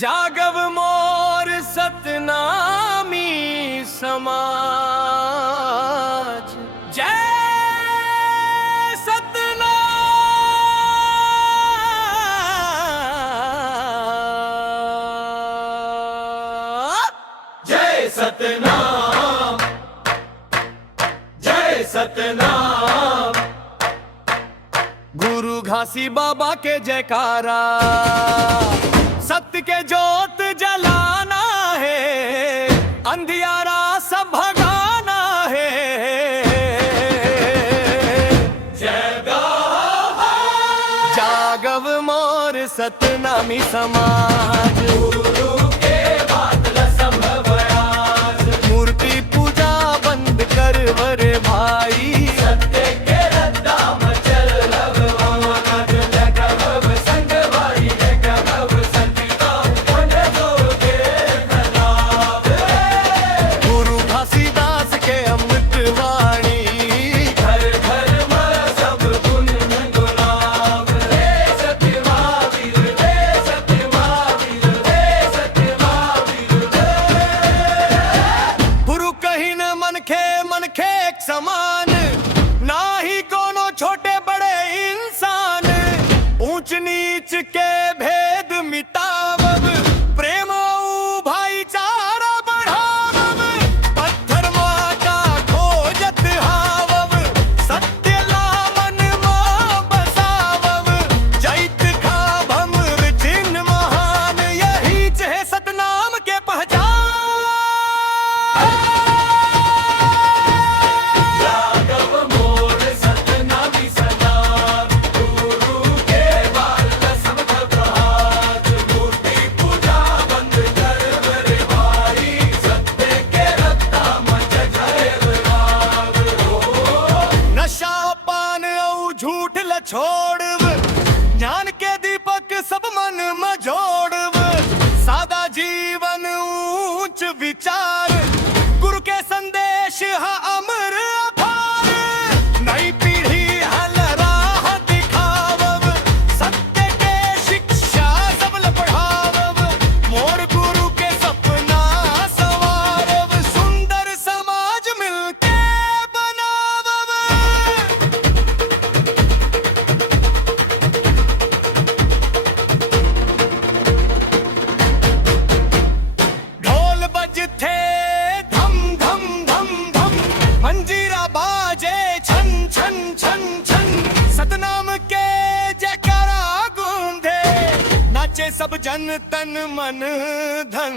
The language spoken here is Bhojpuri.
जागव मोर सतनामी समाज। जय सतनाम, जय सतनाम, जय सतनाम। गुरु घासी बाबा के जयकारा, सत्य के ज्योत जलाना है, अंधियारा सब भगाना है। जागव मोर सतनामी समाज, गुरु के बात संभव आज। मूर्ति पूजा बंद कर वरे भाई, सत्य के रद्दा मचल लववाज। लगभव संगवारी लगभव संगीता उन्हें दो के खराब। गुरु घासीदास के अमृत वाणी, घर घर में सब गुण गुलाब। हे सत्यवादीर, हे सत्यवादीर, हे सत्यवादीर। गुरु कहीं न मन खे एक समान, ना ही कोनो छोटे बड़े इंसान। ऊंच नीच के भेद मिटावब, प्रेम और भाईचारा बढ़ावब। पत्थर माता खोजत हावब, सत्य ला मन मां बसावब। जैत खा भम्र चिन्ह महान, यही है सतनाम के पहचान। जागव मोर सतनामी सनाम, गुरु के बाल समझ प्रहाज। मूर्ति पूजा बंद कर वरे भाई, सत्य के रत्ता मच जाए राग। नशा पान और झूठ ल छोड़ब, ज्ञान के दीपक सब मन में जोड़ब। सादा जीवन ऊंच विचार, गुरु के संदेश है अमर अपार। नई पीढ़ी हल राह दिखावब, सत्य के शिक्षा सब ल पढ़ावब। मोर गुरु के सपना सवारब, सुंदर समाज मिलके बनावब। ढोल बजथे धम धम धम धम, मंजीरा बाजे छन छन छन छन। सतनाम के जयकारा गूंजे, नाचे सब जन तन मन धन।